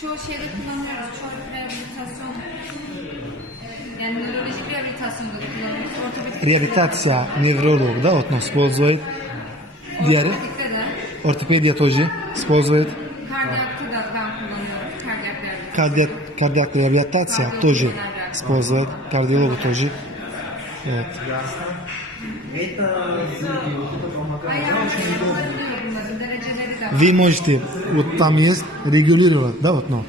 çoğu şeyde kullanıyoruz. Çoğu rehabilitasyon, yani nörolojik rehabilitasyonda da kullanıyoruz. Ortopedik Реабилитация невролог, да, вот, но использует. Диаре, ortopedikte de, ортопедия тоже использует. kardiyakta da ben kullanıyorum. Kardiyak rehabilitasyon. Кардиак реабилитация тоже использует. Кардиолог тоже. Вот. Ayağımda kullanıyorum bunların dereceleri de var. Вы можете, вот там есть, регулировать, да, вот, но